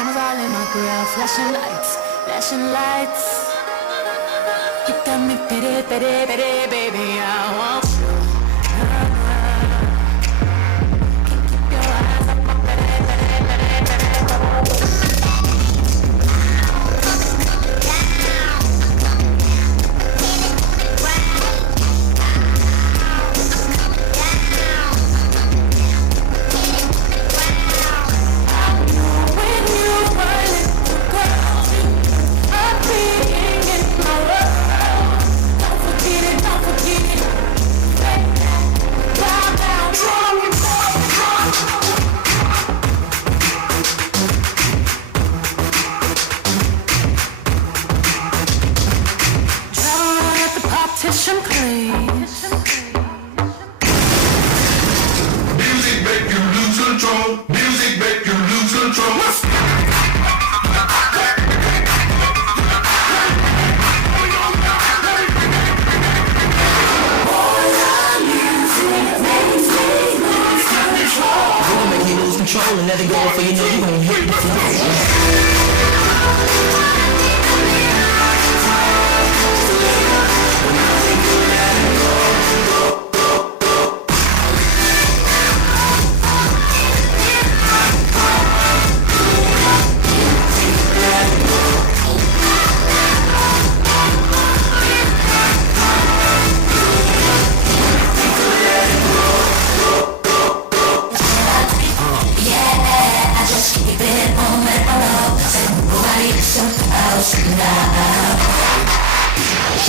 Cameras all in my grill, flashing lights, flashing lights. You got me pity, pity, pity, baby, I want you. Can't keep your eyes off my pity, pity, pity, pity. When you run into girls, I'm being in my world. Don't forget it, don't forget it. Bow down, drive around at the partition, please. Music make you lose control. Music make you lose control. Gonna make you lose control and let it go before you know you ain't hit the floor.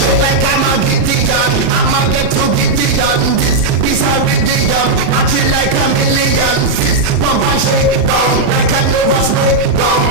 Like I'ma get it done, I'ma get to get it done. This piece of rhythm, I feel like a million fist. Pump and shake down, like a nervous breakdown.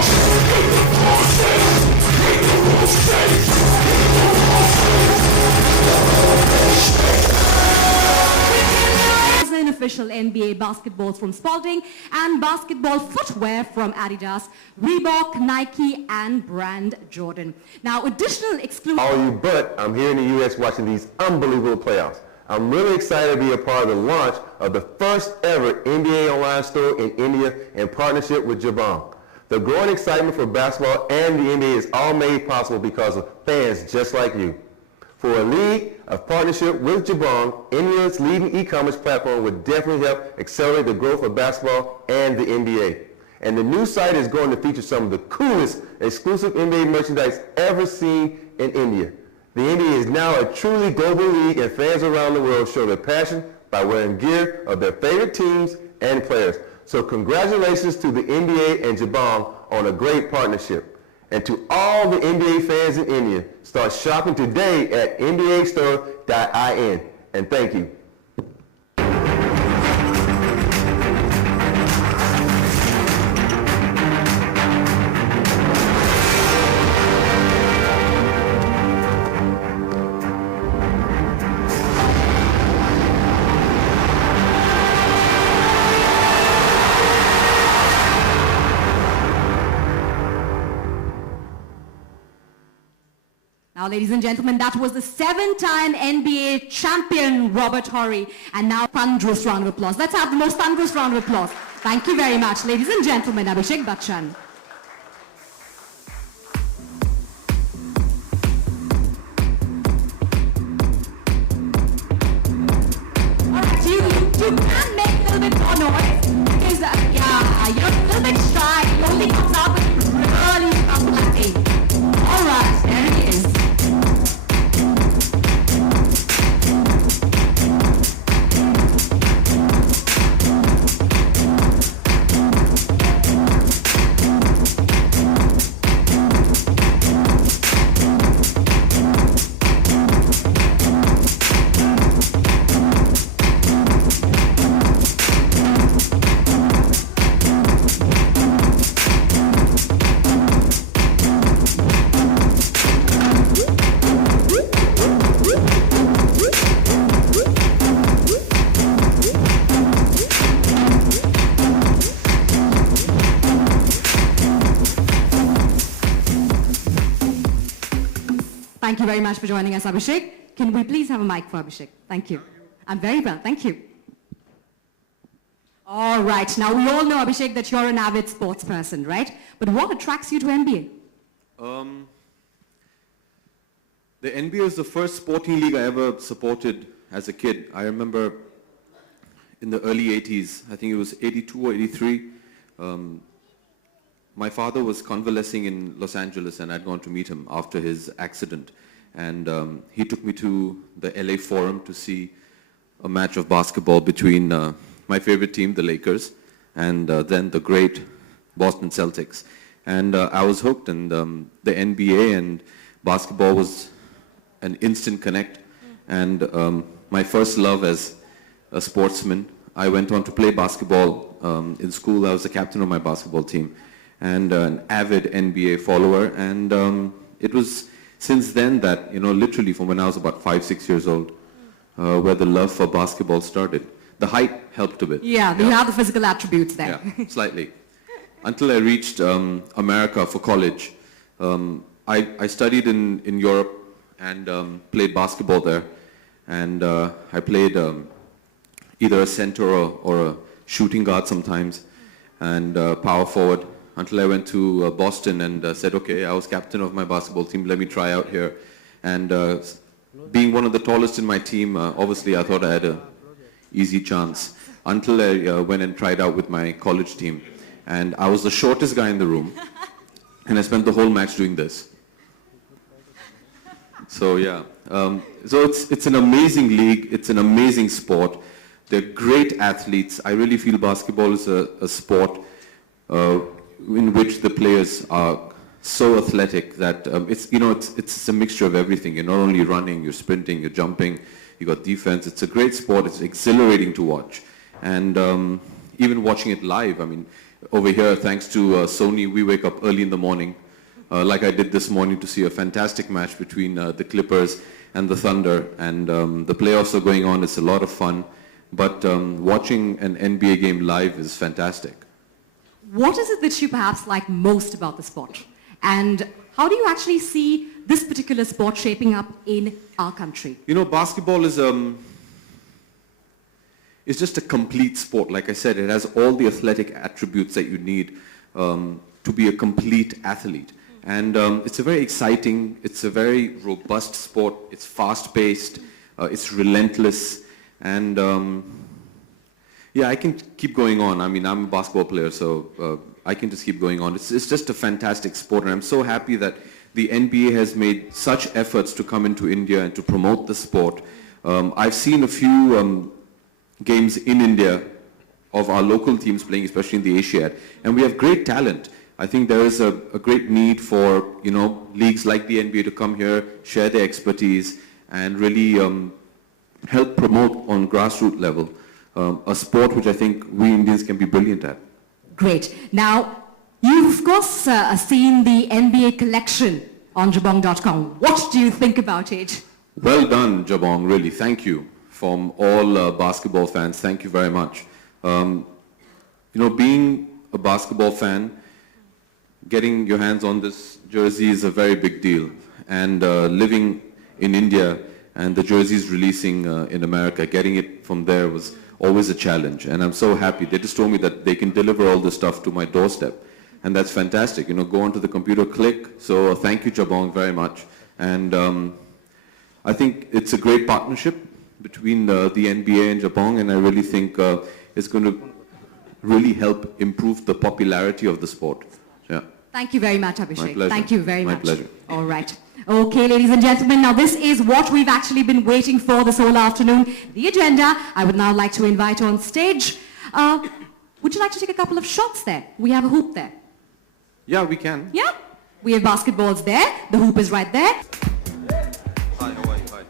Official NBA basketballs from Spalding and basketball footwear from Adidas, Reebok, Nike, and brand Jordan. Now, additional exclusive. All you, but I'm here in the U.S. watching these unbelievable playoffs. I'm really excited to be a part of the launch of the first ever NBA online store in India in partnership with Jabong. The growing excitement for basketball and the NBA is all made possible because of fans just like you. For a league of partnership with Jabong, India's leading e-commerce platform would definitely help accelerate the growth of basketball and the NBA. And the new site is going to feature some of the coolest exclusive NBA merchandise ever seen in India. The NBA is now a truly global league, and fans around the world show their passion by wearing gear of their favorite teams and players. So congratulations to the NBA and Jabong on a great partnership. And to all the NBA fans in India, start shopping today at nbastore.in. And thank you. Now, ladies and gentlemen, that was the 7-time NBA champion, Robert Horry. And now, thunderous round of applause. Let's have the most thunderous round of applause. Thank you very much, ladies and gentlemen, Abhishek Bachchan. All right, you can make a little bit more noise. Because, yeah, you're a little bit shy. It only comes out when you really start clapping. All right, there it is. Thank you very much for joining us, Abhishek. Can we please have a mic for Abhishek? Thank you. I'm very proud. Thank you. All right. Now, we all know, Abhishek, that you're an avid sports person, right? But what attracts you to NBA? The NBA is the first sporting league I ever supported as a kid. I remember in the early 80s, I think it was 82 or 83, my father was convalescing in Los Angeles and I'd gone to meet him after his accident. And he took me to the LA Forum to see a match of basketball between my favorite team, the Lakers, and then the great Boston Celtics. And I was hooked, and the NBA and basketball was an instant connect. And my first love as a sportsman, I went on to play basketball in school. I was the captain of my basketball team and an avid NBA follower. And it was since then that, literally from when I was about 5, 6 years old, where the love for basketball started. The height helped a bit. Yeah, you have the physical attributes there. Yeah, slightly. Until I reached America for college. I studied in Europe and played basketball there. And I played either a center or a shooting guard sometimes, and power forward, until I went to Boston and said, okay, I was captain of my basketball team, let me try out here. And being one of the tallest in my team, obviously I thought I had an easy chance, until I went and tried out with my college team. And I was the shortest guy in the room, and I spent the whole match doing this. So yeah, so it's an amazing league, it's an amazing sport. They're great athletes. I really feel basketball is a sport in which the players are so athletic that it's a mixture of everything. You're not only running, you're sprinting, you're jumping, you got defense. It's a great sport. It's exhilarating to watch, and even watching it live. I mean, over here, thanks to Sony, we wake up early in the morning, like I did this morning, to see a fantastic match between the Clippers and the Thunder, and the playoffs are going on. It's a lot of fun, but watching an NBA game live is fantastic. What is it that you perhaps like most about the sport? And how do you actually see this particular sport shaping up in our country? Basketball is it's just a complete sport. Like I said, it has all the athletic attributes that you need to be a complete athlete. And it's a very exciting, it's a very robust sport. It's fast-paced, it's relentless, and yeah, I can keep going on. I mean, I'm a basketball player, so I can just keep going on. It's just a fantastic sport, and I'm so happy that the NBA has made such efforts to come into India and to promote the sport. I've seen a few games in India of our local teams playing, especially in the Asiad, and we have great talent. I think there is a great need for, leagues like the NBA to come here, share their expertise, and really help promote on grassroots level a sport which I think we Indians can be brilliant at. Great. Now, you've of course seen the NBA collection on jabong.com. What do you think about it? Well done, Jabong, really. Thank you. From all basketball fans, thank you very much. Being a basketball fan, getting your hands on this jersey is a very big deal. And living in India and the jerseys releasing in America, getting it from there was always a challenge. And I'm so happy. They just told me that they can deliver all this stuff to my doorstep. And that's fantastic. Go onto the computer, click. So thank you, Jabong, very much. And I think it's a great partnership between the NBA and Jabong, and I really think it's going to really help improve the popularity of the sport. Yeah. Thank you very much, Abhishek. My pleasure. Thank you very much. My pleasure. All right. Okay, ladies and gentlemen, now this is what we've actually been waiting for this whole afternoon. The agenda. I would now like to invite on stage. Would you like to take a couple of shots there? We have a hoop there. Yeah, we can. Yeah? We have basketballs there. The hoop is right there. Hi, how are you? Hi.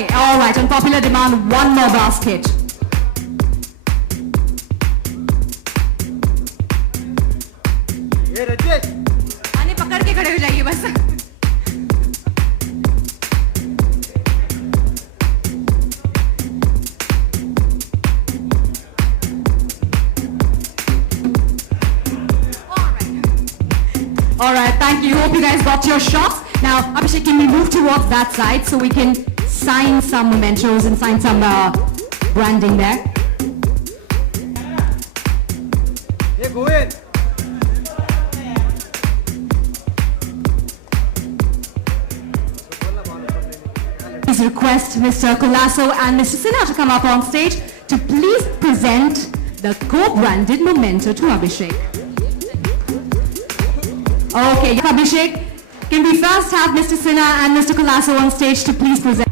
Okay, all right. On popular demand, one more basket. पानी पकड़ के खड़े हो जाइए बस. All right, thank you. Hope you guys got your shots. Now, Abhishek, can we move towards that side so we can sign some mementos and sign some branding there? Hey, go in. Please request Mr. Colasso and Mr. Sinha to come up on stage to please present the co-branded memento to Abhishek. Okay, Abhishek, can we first have Mr. Sinha and Mr. Colasso on stage to please present?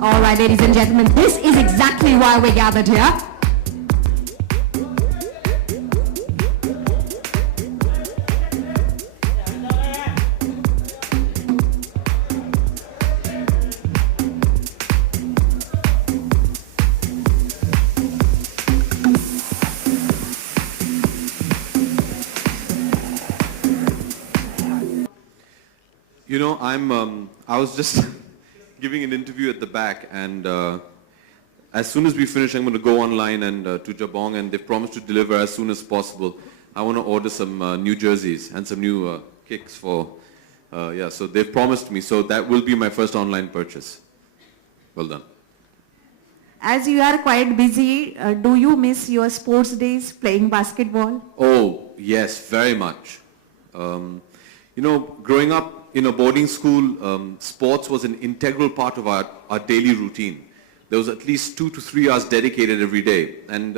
All right, ladies and gentlemen, this is exactly why we're gathered here. You know, I was just giving an interview at the back, and as soon as we finish, I'm going to go online and to Jabong, and they've promised to deliver as soon as possible. I want to order some new jerseys and some new kicks for, yeah, so they've promised me, so that will be my first online purchase. Well done. As you are quite busy, do you miss your sports days playing basketball? Oh, yes, very much. You know, growing up in a boarding school, sports was an integral part of our daily routine. There was at least 2 to 3 hours dedicated every day. And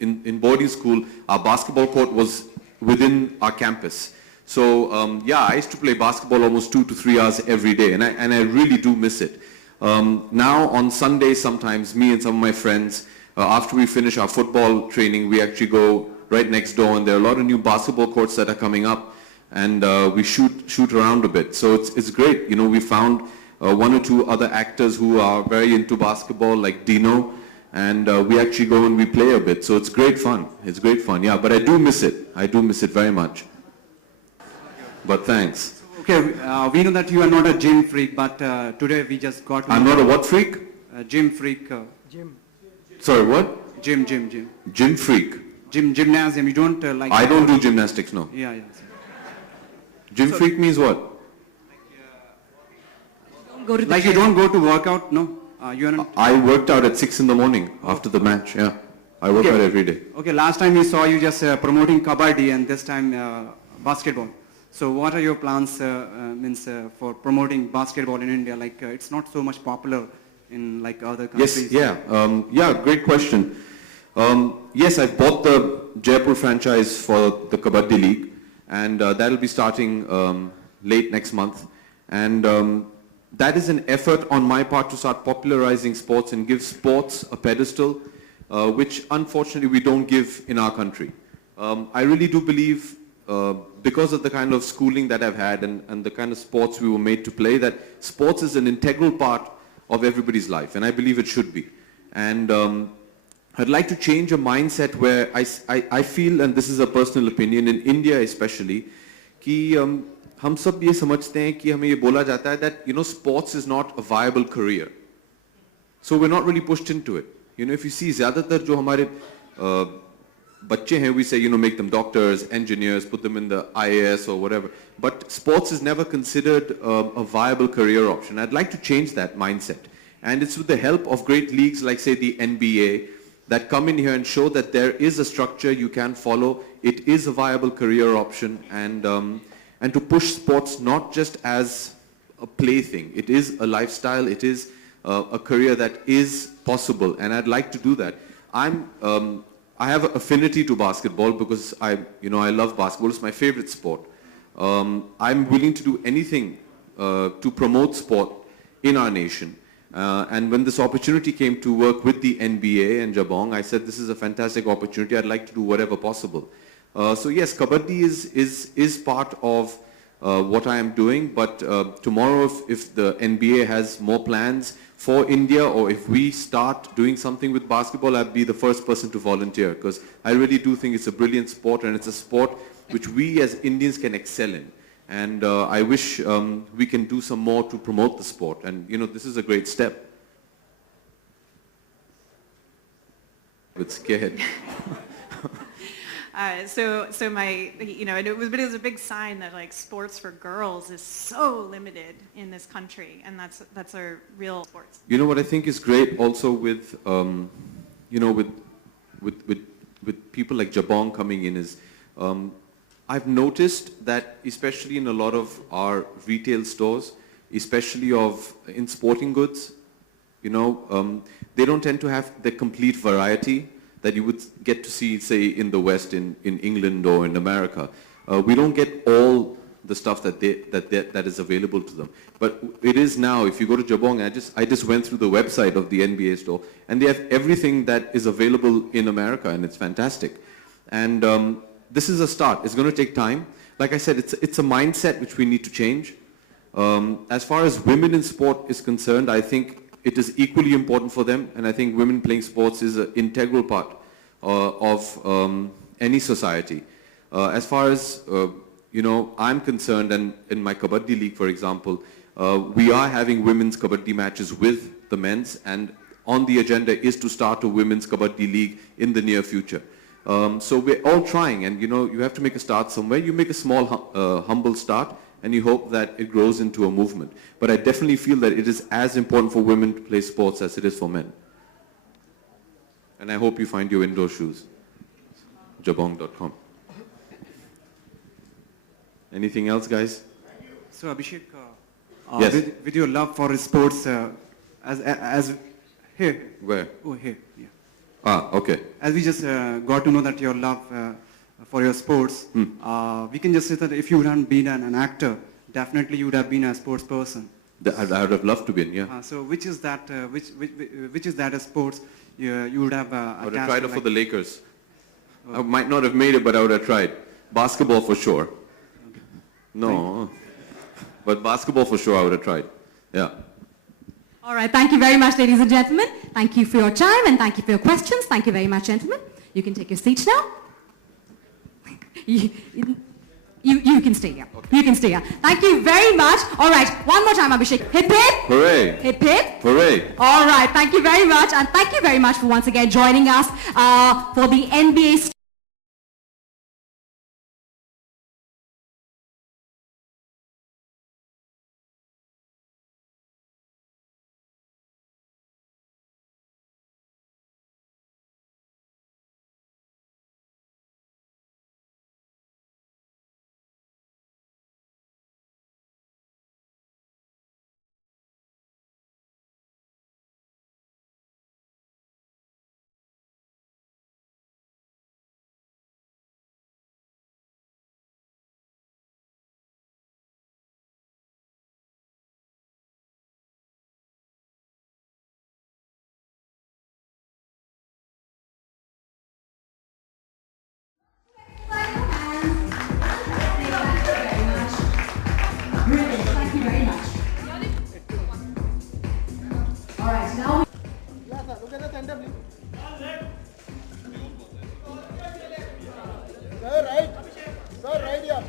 in boarding school, our basketball court was within our campus. So yeah, I used to play basketball almost 2 to 3 hours every day, and I really do miss it. Now on Sundays sometimes, me and some of my friends, after we finish our football training, we actually go right next door, and there are a lot of new basketball courts that are coming up. And we shoot around a bit. So it's great. You know, we found 1 or 2 other actors who are very into basketball, like Dino, and we actually go and we play a bit. So it's great fun. It's great fun, yeah. But I do miss it. I do miss it very much. But thanks. Okay, we know that you are not a gym freak, but today we just got... I'm not a what freak? Gym freak. Sorry, what? Gym. Gym freak. Gymnasium, you don't like... I don't do gymnastics, no. Yeah. Gym freak means what? Like you don't go to workout, no? You are not... I worked out at 6 in the morning after the match, yeah. I work out every day. Okay, last time we saw you just promoting kabaddi, and this time basketball. So what are your plans for promoting basketball in India? Like it's not so much popular in like other countries. Yes, yeah. Yeah, great question. Yes, I bought the Jaipur franchise for the Kabaddi League, and that'll be starting late next month. And that is an effort on my part to start popularizing sports and give sports a pedestal, which unfortunately we don't give in our country. I really do believe, because of the kind of schooling that I've had and the kind of sports we were made to play, that sports is an integral part of everybody's life, and I believe it should be. And I'd like to change a mindset where I feel, and this is a personal opinion, in India especially, कि हम सब ये समझते हैं कि हमें ये बोला जाता है that, you know, sports is not a viable career. So we're not really pushed into it. You know, if you see ज़्यादातर जो हमारे बच्चे हैं, we say, you know, make them doctors, engineers, put them in the IAS or whatever. But sports is never considered a viable career option. I'd like to change that mindset. And it's with the help of great leagues like, say, the NBA, that come in here and show that there is a structure you can follow. It is a viable career option, and to push sports not just as a plaything. It is a lifestyle. It is a career that is possible, and I'd like to do that. I have an affinity to basketball because I love basketball. It's my favorite sport. I'm willing to do anything to promote sport in our nation. And when this opportunity came to work with the NBA and Jabong, I said, this is a fantastic opportunity. I'd like to do whatever possible. So yes, kabaddi is part of what I am doing, but tomorrow if the NBA has more plans for India, or if we start doing something with basketball, I'd be the first person to volunteer, because I really do think it's a brilliant sport, and it's a sport which we as Indians can excel in. And I wish we can do some more to promote the sport, and this is a great step. But scared. So my, and it was a big sign that like sports for girls is so limited in this country, and that's our real sports. What I think is great also with, with people like Jabong coming in is, I've noticed that especially in a lot of our retail stores, especially in sporting goods, they don't tend to have the complete variety that you would get to see, say, in the West, in England or in America. We don't get all the stuff that is available to them. But it is now, if you go to Jabong, I just went through the website of the NBA store, and they have everything that is available in America, and it's fantastic. And this is a start. It's going to take time. Like I said, it's a mindset which we need to change. As far as women in sport is concerned, I think it is equally important for them, and I think women playing sports is an integral part of any society. As far as I'm concerned, and in my Kabaddi League, for example, we are having women's Kabaddi matches with the men's, and on the agenda is to start a women's Kabaddi League in the near future. So we're all trying, and you have to make a start somewhere. You make a small, humble start, and you hope that it grows into a movement. But I definitely feel that it is as important for women to play sports as it is for men. And I hope you find your indoor shoes. Jabong.com. Anything else, guys? So Abhishek, yes. with your love for sports, as here. Where? Oh, here. Yeah. Ah, okay. As we just got to know that your love for your sports, we can just say that if you hadn't been an actor, definitely you would have been a sports person. I would have loved to be in, yeah. So which is that? Which is that a sports you would have? I would have tried it for the Lakers. I might not have made it, but I would have tried. Basketball for sure. No, but basketball for sure I would have tried. Yeah. All right, thank you very much, ladies and gentlemen. Thank you for your time and thank you for your questions. Thank you very much, gentlemen. You can take your seats now. You can stay here. Okay. You can stay here. Thank you very much. All right, one more time, Abhishek. Hip hip. Hooray. Hip hip. Hooray. All right, thank you very much. And thank you very much for once again joining us for the NBA Thank you very much. All right, now Look at the center, please. Sir, right. Sir, right here.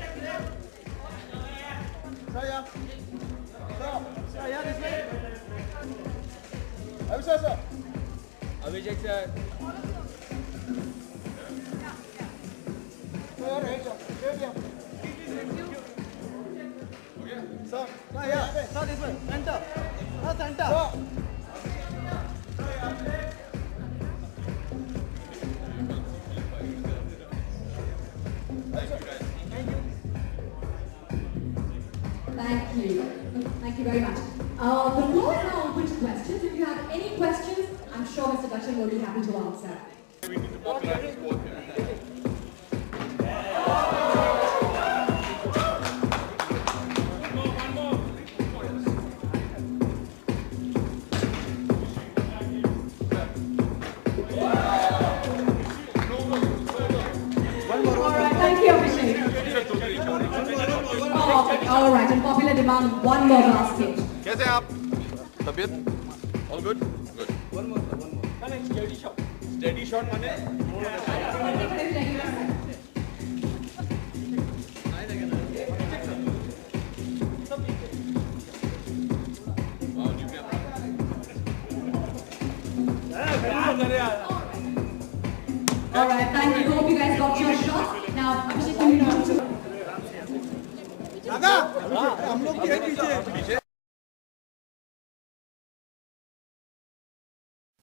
Sir, yeah. Sir, yeah, this way. Abhishek, sir. Abhishek, sir. Sir, right, sir. Straight here. Sir, yeah. Sir, this way. Center. Sir, center. Sir. thank you. Thank you very much. The floor is now open to questions. If you have any questions, I'm sure Mr. Bachchan will be happy to answer. All right, All right, on popular demand, one more basket. कैसे आप? तबीयत? All good? Good. One more. Steady shot. Steady shot माने? All right, thank you. Hope you guys got your shots. Now, Abhishek, can you